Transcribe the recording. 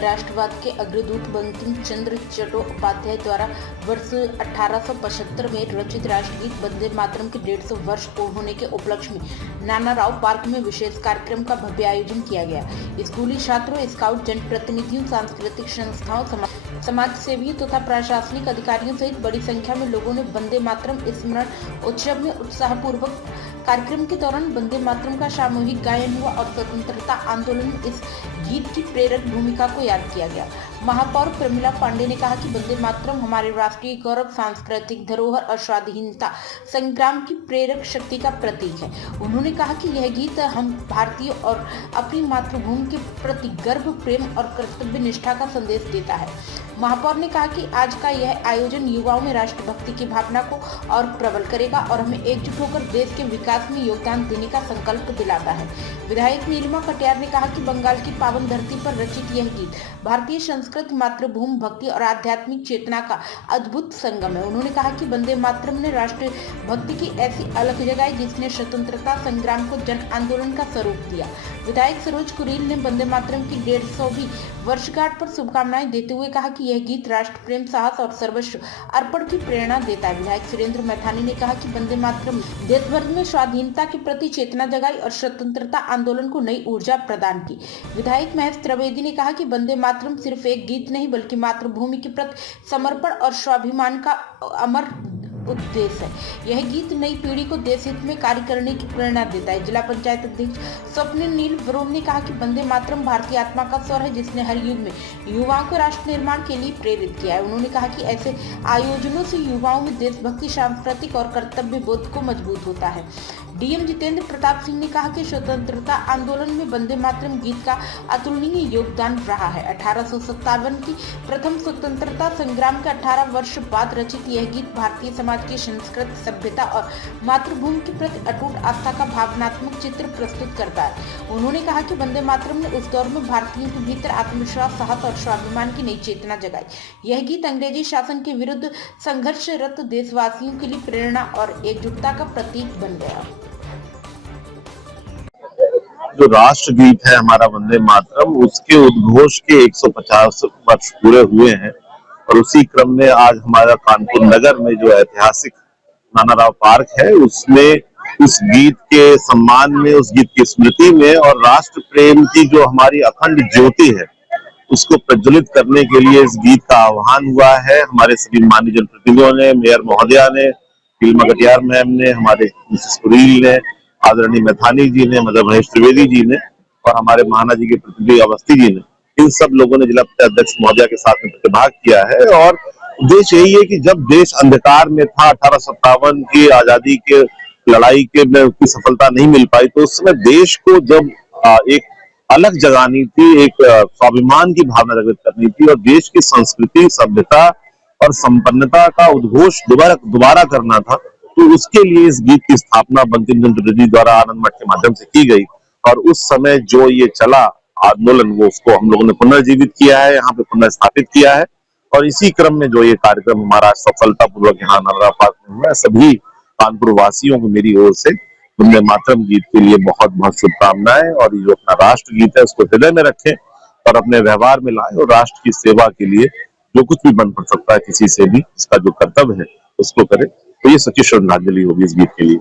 राष्ट्रवाद के अग्रदूत बंकिम चंद्र चट्टोपाध्याय द्वारा वर्ष 1875 में रचित राष्ट्रगीत वंदे मातरम के 150 वर्ष पूर्ण होने के उपलक्ष्य में नाना राव पार्क में विशेष कार्यक्रम का भव्य आयोजन किया गया। स्कूली छात्रों, स्काउट, जनप्रतिनिधियों, सांस्कृतिक संस्थाओं, समाज सेवियों तथा प्रशासनिक अधिकारियों सहित बड़ी संख्या में लोगों ने वंदे मातरम स्मरण उत्सव में उत्साहपूर्वक कार्यक्रम के दौरान वंदे मातरम का सामूहिक गायन हुआ और स्वतंत्रता आंदोलन में इस गीत की प्रेरक भूमिका को याद किया गया। महापौर प्रमिला पांडे ने कहा कि वंदे मातरम हमारे राष्ट्रीय गौरव, सांस्कृतिक धरोहर और स्वाधीनता संग्राम की प्रेरक शक्ति का प्रतीक है। उन्होंने कहा कि यह गीत हम भारतीय और अपनी मातृभूमि के प्रति गर्व, प्रेम और कर्तव्य निष्ठा का संदेश देता है। महापौर ने कहा कि आज का यह आयोजन युवाओं में राष्ट्रभक्ति की भावना को और प्रबल करेगा और हमें एकजुट होकर देश के विकास में योगदान देने का संकल्प दिलाता है। विधायक नीलिमा कटियार ने कहा कि बंगाल की पावन धरती पर रचित यह गीत भारतीय संस्कृति, मातृभूमि भक्ति और आध्यात्मिक चेतना का अद्भुत संगम है। उन्होंने कहा कि वंदे मातरम ने राष्ट्र भक्ति की ऐसी अलख जगाई जिसने स्वतंत्रता संग्राम को जन आंदोलन का स्वरूप दिया। विधायक सरोज कुरील ने वंदे मातरम की 150वीं वर्षगांठ पर शुभकामनाएं देते हुए कहा कि यह गीत राष्ट्र प्रेम, साहस और सर्वस्व अर्पण की प्रेरणा देता है। विधायक सुरेंद्र मैथानी ने कहा कि वंदे मातरम देश भर में स्वाधीनता के प्रति चेतना जगाई और स्वतंत्रता आंदोलन को नई ऊर्जा प्रदान की। विधायक महेश त्रिवेदी ने कहा कि वंदे मातरम सिर्फ एक गीत नहीं बल्कि मातृभूमि के प्रति समर्पण और स्वाभिमान का अमर उद्देश्य है। यह गीत नई पीढ़ी को देश हित में कार्य करने की प्रेरणा देता है। जिला पंचायत अध्यक्ष स्वप्निल नील वरोम ने कहा कि वंदे मातरम भारतीय आत्मा का स्वर है जिसने हर युग में युवाओं को राष्ट्र निर्माण के लिए प्रेरित किया है। उन्होंने कहा कि ऐसे आयोजनों से युवाओं में देशभक्ति, सांस्कृतिक और कर्तव्य बोध को मजबूत होता है। डीएम जितेंद्र प्रताप सिंह ने कहा कि स्वतंत्रता आंदोलन में वंदे मातरम गीत का अतुलनीय योगदान रहा है। 1857 की प्रथम स्वतंत्रता संग्राम के 18 वर्ष बाद रचित यह गीत भारतीय समाज की संस्कृति, सभ्यता और मातृभूमि के प्रति अटूट आस्था का भावनात्मक चित्र प्रस्तुत करता है। उन्होंने कहा कि वंदे मातरम ने उस दौर में भारतीयों के भीतर आत्मविश्वास, साहस और स्वाभिमान की नई चेतना जगाई। यह गीत अंग्रेजी शासन के विरुद्ध संघर्षरत देशवासियों के लिए प्रेरणा और एकजुटता का प्रतीक बन गया। जो राष्ट्रगीत है हमारा वंदे मातरम, उसके उद्घोष के 150 वर्ष पूरे हुए हैं और उसी क्रम में आज हमारा कानपुर नगर में जो ऐतिहासिक नाना राव पार्क है उसमें उस गीत के सम्मान में, उस गीत की स्मृति में और राष्ट्र प्रेम की जो हमारी अखंड ज्योति है उसको प्रज्वलित करने के लिए इस गीत का आह्वान हुआ है। हमारे सभी माननीय जनप्रतिनिधियों ने, मेयर महोदया ने, नीलिमा कटियार मैम ने, हमारे मिसेस कुरील ने, आदरणीय मैथानी जी ने, मदर महेश त्रिवेदी जी ने और हमारे महाना जी के प्रतिनिधि अवस्थी जी ने, इन सब लोगों ने जिला अध्यक्ष महोदया के साथ में प्रतिभाग किया है। और उद्देश्य यही है कि जब देश अंधकार में था, 1857 की आजादी के लड़ाई के में उसकी सफलता नहीं मिल पाई, तो उस समय देश को जब एक अलग जगानी थी, एक स्वाभिमान की भावना जागृत करनी थी और देश की संस्कृति, सभ्यता और संपन्नता का उद्घोष दोबारा करना था, तो उसके लिए इस गीत की स्थापना बंकिम चंद्र चट्टोपाध्याय द्वारा आनंद मठ के माध्यम से की गई और उस समय जो ये चला आंदोलन, वो उसको हम लोगों ने पुनर्जीवित किया है, यहाँ पे पुनर्स्थापित किया है और इसी क्रम में जो ये कार्यक्रम हमारा सफलतापूर्वक यहाँ नाना राव पार्क में हुआ है। सभी कानपुर वासियों को मेरी ओर से वंदे मातरम गीत के लिए बहुत बहुत शुभकामनाएं और ये जो अपना राष्ट्र गीत है उसको हृदय में रखें और अपने व्यवहार में लाएं और राष्ट्र की सेवा के लिए जो कुछ भी बन पड़ सकता है किसी से भी, इसका जो कर्तव्य है उसको करें। तो ये सच्ची श्रद्धांजलि होगी इस गीत के लिए।